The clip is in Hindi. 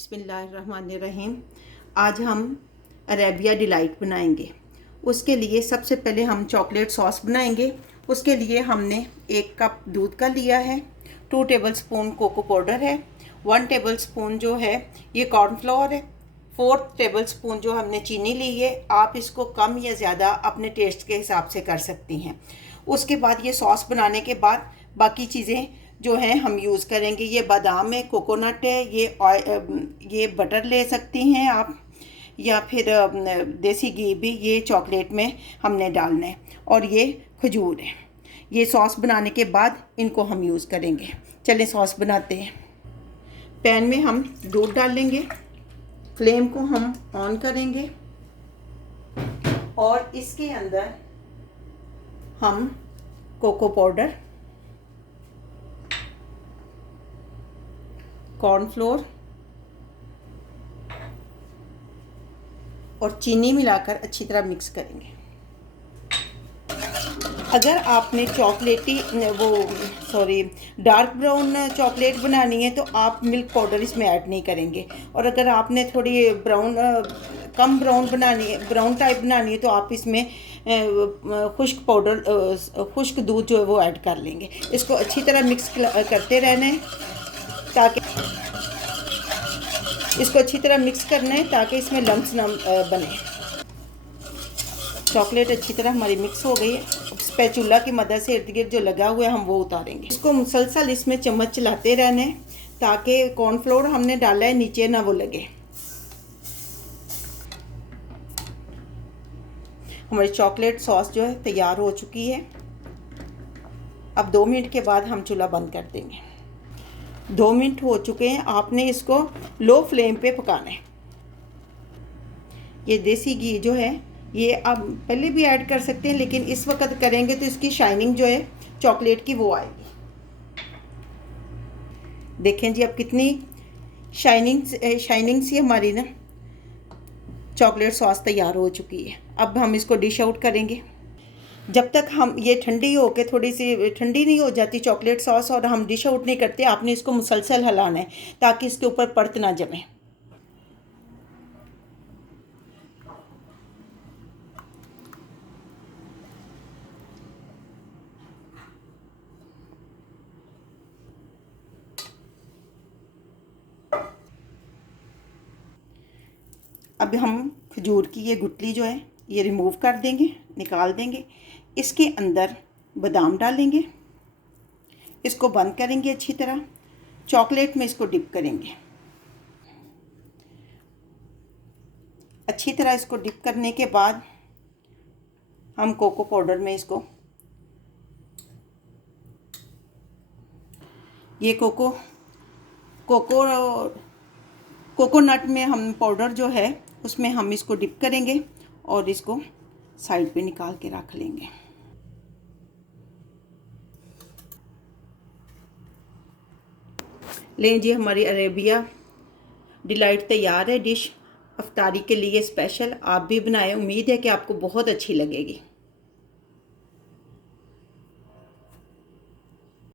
बिस्मिल्लाहिर्रहमानिर्रहीम। आज हम अरेबिया डिलाइट बनाएंगे। उसके लिए सबसे पहले हम चॉकलेट सॉस बनाएंगे। उसके लिए हमने 1 कप दूध का लिया है, 2 टेबलस्पून कोको पाउडर है, 1 टेबलस्पून जो है ये कॉर्नफ्लोर है, 4 टेबलस्पून जो हमने चीनी ली है। आप इसको कम या ज़्यादा अपने टेस्ट के हिसाब से कर सकती हैं। उसके बाद ये सॉस बनाने के बाद बाकी चीज़ें जो हैं हम यूज़ करेंगे। ये बादाम है, कोकोनट है, ये बटर ले सकती हैं आप, या फिर देसी घी भी ये चॉकलेट में हमने डालना है, और ये खजूर है। ये सॉस बनाने के बाद इनको हम यूज़ करेंगे। चलें सॉस बनाते हैं। पैन में हम दूध डालेंगे, फ्लेम को हम ऑन करेंगे और इसके अंदर हम कोको पाउडर, कॉर्नफ्लोर और चीनी मिलाकर अच्छी तरह मिक्स करेंगे। अगर आपने डार्क ब्राउन चॉकलेट बनानी है तो आप मिल्क पाउडर इसमें ऐड नहीं करेंगे, और अगर आपने थोड़ी कम ब्राउन टाइप बनानी है तो आप इसमें खुश्क दूध जो है वो ऐड कर लेंगे। इसको अच्छी तरह मिक्स करते रहना है ताकि इसमें लम्स ना बने। चॉकलेट अच्छी तरह हमारी मिक्स हो गई है। स्पैचुला की मदद से इर्द गिर्द जो लगा हुआ है हम वो उतारेंगे। इसको मुसलसल इसमें चम्मच चलाते रहना है ताकि कॉर्नफ्लोर हमने डाला है नीचे ना वो लगे। हमारी चॉकलेट सॉस जो है तैयार हो चुकी है। अब 2 मिनट के बाद हम चूल्हा बंद कर देंगे। 2 मिनट हो चुके हैं। आपने इसको लो फ्लेम पे पकाना है। ये देसी घी जो है ये आप पहले भी ऐड कर सकते हैं, लेकिन इस वक्त करेंगे तो इसकी शाइनिंग जो है चॉकलेट की वो आएगी। देखें जी अब कितनी शाइनिंग सी हमारी ना चॉकलेट सॉस तैयार हो चुकी है। अब हम इसको डिश आउट करेंगे। जब तक हम ये ठंडी हो के थोड़ी सी ठंडी नहीं हो जाती चॉकलेट सॉस और हम डिश आउट नहीं करते, आपने इसको मुसलसल हिलाना है ताकि इसके ऊपर परत ना जमे। अब हम खजूर की ये गुठली जो है ये रिमूव कर देंगे, निकाल देंगे। इसके अंदर बादाम डालेंगे, इसको बंद करेंगे अच्छी तरह। चॉकलेट में इसको डिप करेंगे। अच्छी तरह इसको डिप करने के बाद हम कोको पाउडर में इसको ये कोकोनट में हम पाउडर जो है उसमें हम इसको डिप करेंगे और इसको साइड पे निकाल के रख लेंगे। लें जी हमारी अरेबिया डिलाइट तैयार है। डिश अफ्तारी के लिए स्पेशल। आप भी बनाएं। उम्मीद है कि आपको बहुत अच्छी लगेगी।